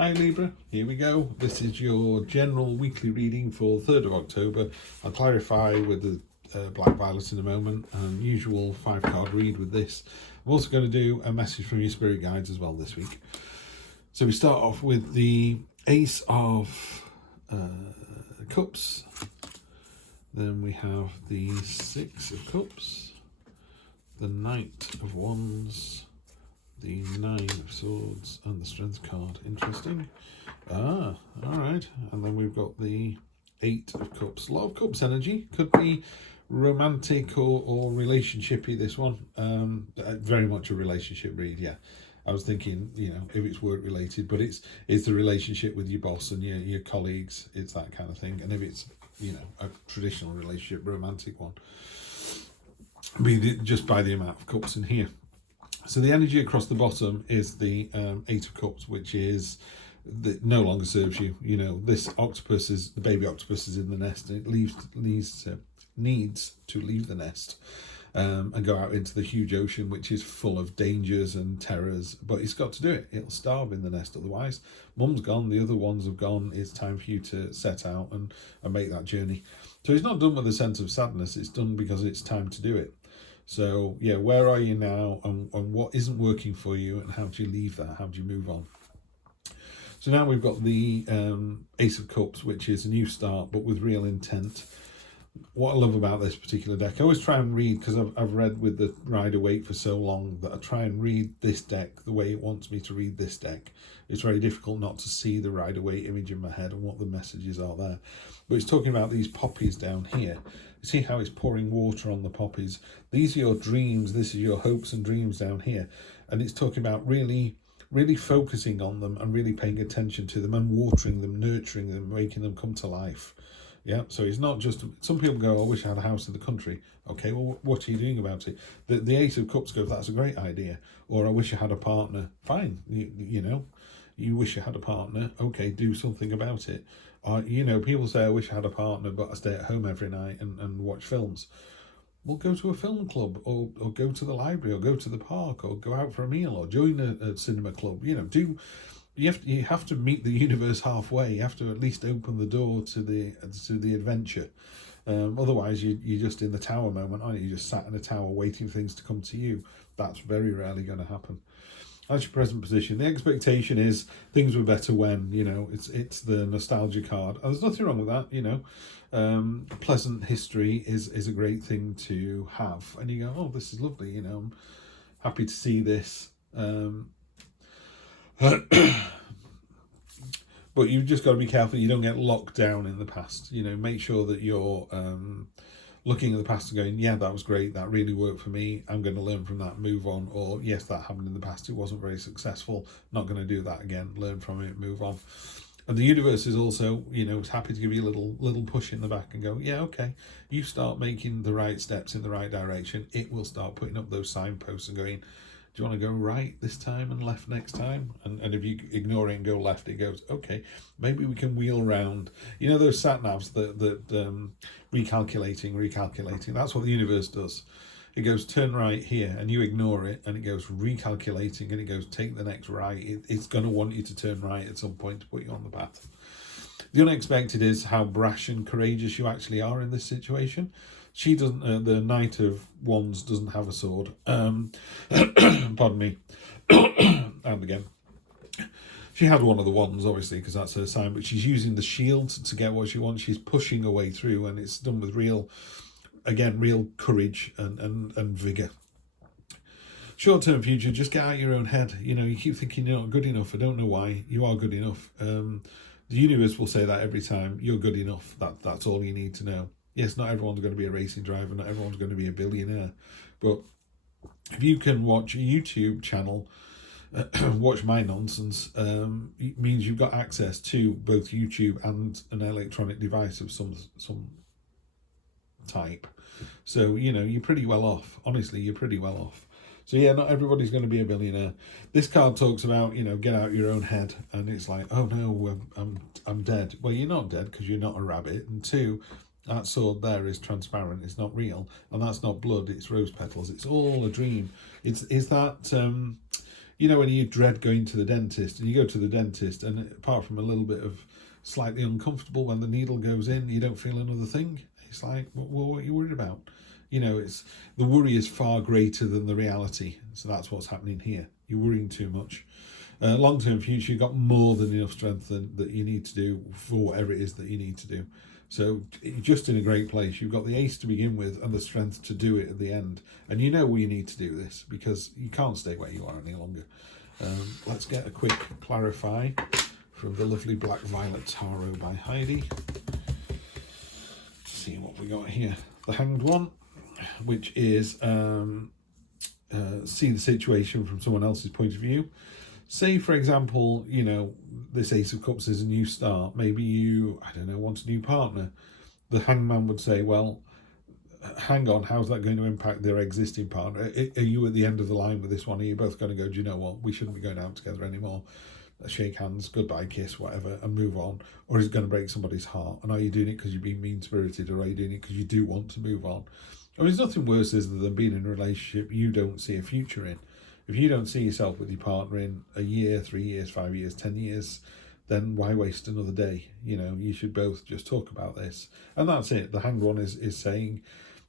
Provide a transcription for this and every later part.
Hi Libra, here we go. This is your general weekly reading for 3rd of October. I'll clarify with the Black Violet in a moment, and usual 5-card read with this. I'm also going to do a message from your spirit guides as well this week. So we start off with the Ace of Cups. Then we have the 6 of Cups, the Knight of Wands, the 9 of Swords, and the Strength card. Interesting. All right. And then we've got the 8 of Cups. A lot of Cups energy. Could be romantic or relationshipy, this one. Very much a relationship read, yeah. I was thinking, you know, if it's work related, but it's the relationship with your boss and your colleagues. It's that kind of thing. And if it's, you know, a traditional relationship, romantic one, just by the amount of cups in here. So the energy across the bottom is the 8 of Cups, which is that no longer serves you. You know, this octopus is, the baby octopus is in the nest, and it needs to leave the nest and go out into the huge ocean, which is full of dangers and terrors. But it's got to do it. It'll starve in the nest otherwise. Mum's gone, the other ones have gone. It's time for you to set out and make that journey. So it's not done with a sense of sadness. It's done because it's time to do it. So, yeah, where are you now, and what isn't working for you, and how do you leave that? How do you move on? So now we've got the Ace of Cups, which is a new start, but with real intent. What I love about this particular deck, I always try and read, because I've read with the Rider-Waite for so long, that I try and read this deck the way it wants me to read this deck. It's very difficult not to see the Rider-Waite image in my head and what the messages are there. But it's talking about these poppies down here. You see how it's pouring water on the poppies? These are your dreams. This is your hopes and dreams down here. And it's talking about really focusing on them and really paying attention to them and watering them, nurturing them, making them come to life. Yeah, so it's not just, some people go, I wish I had a house in the country. Okay, well, what are you doing about it? The Ace of Cups goes, that's a great idea. Or I wish I had a partner. Fine, you know, you wish you had a partner. Okay, do something about it. You know, people say, I wish I had a partner, but I stay at home every night and watch films. Well, go to a film club, or go to the library, or go to the park, or go out for a meal, or join a cinema club. You know, you have to meet the universe halfway. You have to at least open the door to the adventure. Otherwise, you're just in the tower moment, aren't you? You're just sat in a tower waiting for things to come to you. That's very rarely going to happen. That's your present position. The expectation is things were better when, you know, it's the nostalgia card. And there's nothing wrong with that, you know. Pleasant history is a great thing to have. And you go, oh, this is lovely, you know, I'm happy to see this. But you've just got to be careful you don't get locked down in the past. You know, make sure that you're looking at the past and going, yeah, that was great, that really worked for me, I'm going to learn from that, move on. Or yes, that happened in the past, it wasn't very successful, not going to do that again, learn from it, move on. And the universe is also, you know, it's happy to give you a little push in the back and go, yeah, okay, you start making the right steps in the right direction, it will start putting up those signposts and going, do you want to go right this time and left next time? And if you ignore it and go left, it goes, okay, maybe we can wheel round. You know those sat navs that recalculating, that's what the universe does. It goes, turn right here, and you ignore it, and it goes recalculating, and it goes, take the next right. It's going to want you to turn right at some point to put you on the path. The unexpected is how brash and courageous you actually are in this situation. She doesn't, the Knight of Wands doesn't have a sword. Pardon me. And again. She had one of the wands, obviously, because that's her sign, but she's using the shield to get what she wants. She's pushing her way through, and it's done with real courage and vigour. Short-term future, just get out of your own head. You know, you keep thinking you're not good enough. I don't know why. You are good enough. The universe will say that every time. You're good enough. That's all you need to know. Yes, not everyone's going to be a racing driver, not everyone's going to be a billionaire, but if you can watch a YouTube channel, watch my nonsense, it means you've got access to both YouTube and an electronic device of some type. So, you know, you're pretty well off. Honestly, you're pretty well off. So yeah, not everybody's going to be a billionaire. This card talks about, you know, get out your own head, and it's like, oh no, I'm dead. Well, you're not dead because you're not a rabbit, and two, that sword there is transparent, it's not real, and that's not blood, it's rose petals, it's all a dream. It's that You know, when you dread going to the dentist, and you go to the dentist, and apart from a little bit of slightly uncomfortable when the needle goes in, you don't feel another thing. It's like, well, what are you worried about? You know, it's the worry is far greater than the reality. So that's what's happening here. You're worrying too much. Long-term future, you've got more than enough strength that you need to do for whatever it is that you need to do. So you're just in a great place. You've got the ace to begin with and the strength to do it at the end. And you know you need to do this because you can't stay where you are any longer. Let's get a quick clarify from the lovely Black Violet Tarot by Heidi. Let's see what we got here. The Hanged One, which is see the situation from someone else's point of view. Say, for example, you know, this Ace of Cups is a new start. Maybe you, I don't know, want a new partner. The Hangman would say, well, hang on, how's that going to impact their existing partner? Are you at the end of the line with this one? Are you both going to go, do you know what, we shouldn't be going out together anymore? Shake hands, goodbye, kiss, whatever, and move on? Or is it going to break somebody's heart? And are you doing it because you're being mean-spirited, or are you doing it because you do want to move on? I mean, there's nothing worse than being in a relationship you don't see a future in. If you don't see yourself with your partner in a year, 3 years, 5 years, 10 years, then why waste another day? You know, you should both just talk about this. And that's it. The Hanged One is saying,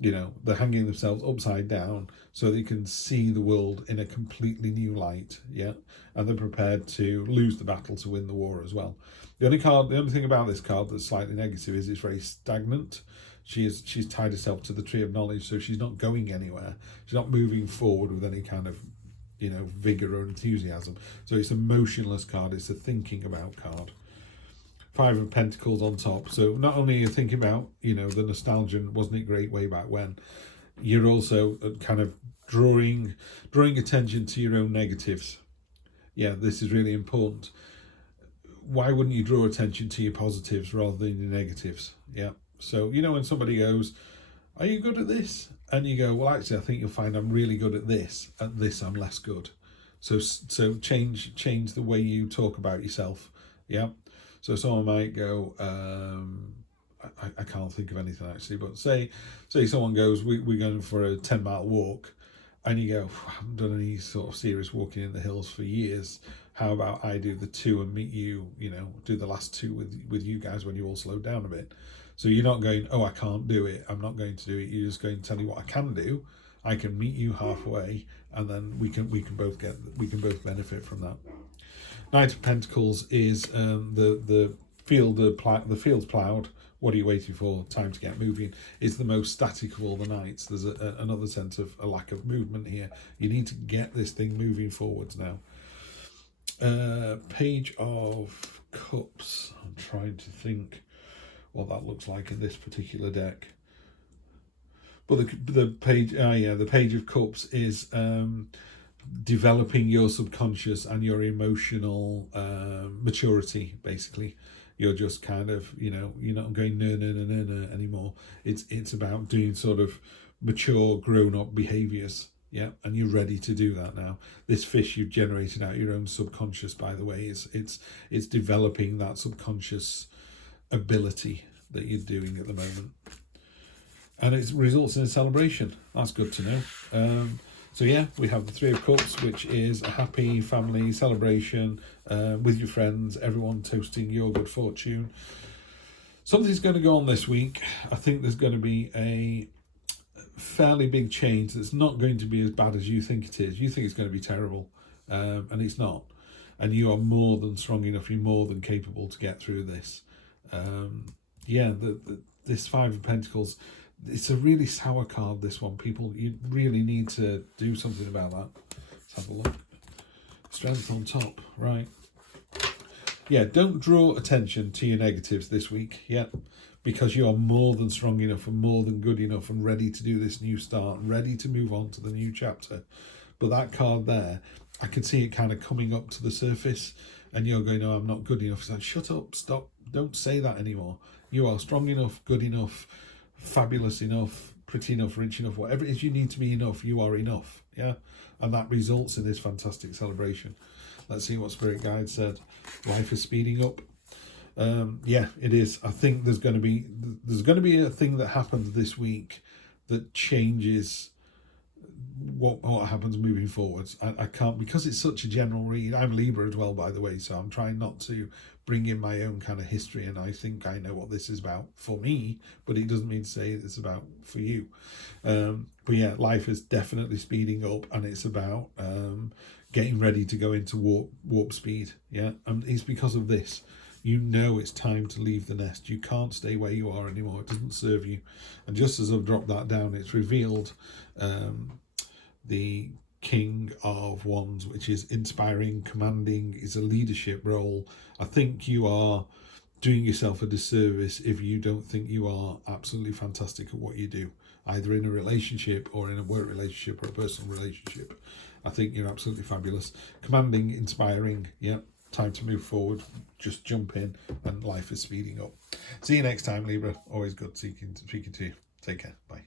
you know, they're hanging themselves upside down so they can see the world in a completely new light, yeah? And they're prepared to lose the battle to win the war as well. The only thing about this card that's slightly negative is it's very stagnant. She's tied herself to the tree of knowledge, so she's not going anywhere. She's not moving forward with any kind of, you know, vigor or enthusiasm. So it's a motionless card. It's a thinking about card. 5 of Pentacles on top. So not only are you thinking about, you know, the nostalgia, wasn't it great way back when, you're also kind of drawing attention to your own negatives. Yeah, this is really important. Why wouldn't you draw attention to your positives rather than your negatives? Yeah. So, you know, when somebody goes, are you good at this? And you go, well, actually, I think you'll find I'm really good at this. At this, I'm less good. So change the way you talk about yourself. Yeah. So someone might go, I can't think of anything actually, but say someone goes, we're going for a 10-mile walk, and you go, I haven't done any sort of serious walking in the hills for years. How about I do the 2 and meet you, you know, do the last 2 with you guys when you all slow down a bit. So you're not going, oh, I can't do it, I'm not going to do it. You're just going to tell you what I can do. I can meet you halfway, and then we can both benefit from that. Knight of Pentacles is the field's ploughed. What are you waiting for? Time to get moving. It's the most static of all the knights. There's another sense of a lack of movement here. You need to get this thing moving forwards now. Page of Cups. I'm trying to think what that looks like in this particular deck. But the page of Cups is developing your subconscious and your emotional maturity. Basically, you're just kind of, you know, you're not going no anymore. It's about doing sort of mature, grown-up behaviors. Yeah, and you're ready to do that now. This fish you've generated out your own subconscious, by the way. It's developing that subconscious ability that you're doing at the moment, and it results in a celebration. That's good to know. So yeah, we have the 3 of Cups, which is a happy family celebration with your friends, everyone toasting your good fortune. Something's going to go on this week. I think there's going to be a fairly big change that's not going to be as bad as you think it is. You think it's going to be terrible, and it's not. And you are more than strong enough, you're more than capable to get through this. Yeah, this 5 of Pentacles, it's a really sour card, this one. People, you really need to do something about that. Let's have a look. Strength on top, right. Yeah, don't draw attention to your negatives this week, yeah, because you are more than strong enough and more than good enough and ready to do this new start, ready to move on to the new chapter. But that card there, I can see it kind of coming up to the surface, and you're going, no, I'm not good enough. It's like, shut up, stop, don't say that anymore. You are strong enough, good enough, fabulous enough, pretty enough, rich enough, whatever it is you need to be enough, you are enough, yeah? And that results in this fantastic celebration. Let's see what Spirit Guide said. Life is speeding up. Yeah, it is. I think there's going to be a thing that happens this week that changes what happens moving forwards. I can't, because it's such a general read. I'm Libra as well, by the way, so I'm trying not to bring in my own kind of history, and I think I know what this is about for me, but it doesn't mean to say it's about for you. But yeah, life is definitely speeding up, and it's about getting ready to go into warp speed. Yeah, and it's because of this. You know it's time to leave the nest. You can't stay where you are anymore. It doesn't serve you. And just as I've dropped that down, it's revealed the King of Wands, which is inspiring, commanding, is a leadership role. I think you are doing yourself a disservice if you don't think you are absolutely fantastic at what you do, either in a relationship or in a work relationship or a personal relationship. I think you're absolutely fabulous. Commanding, inspiring, yeah. Time to move forward. Just jump in, and life is speeding up. See you next time, Libra. Always good speaking to you. Take care. Bye.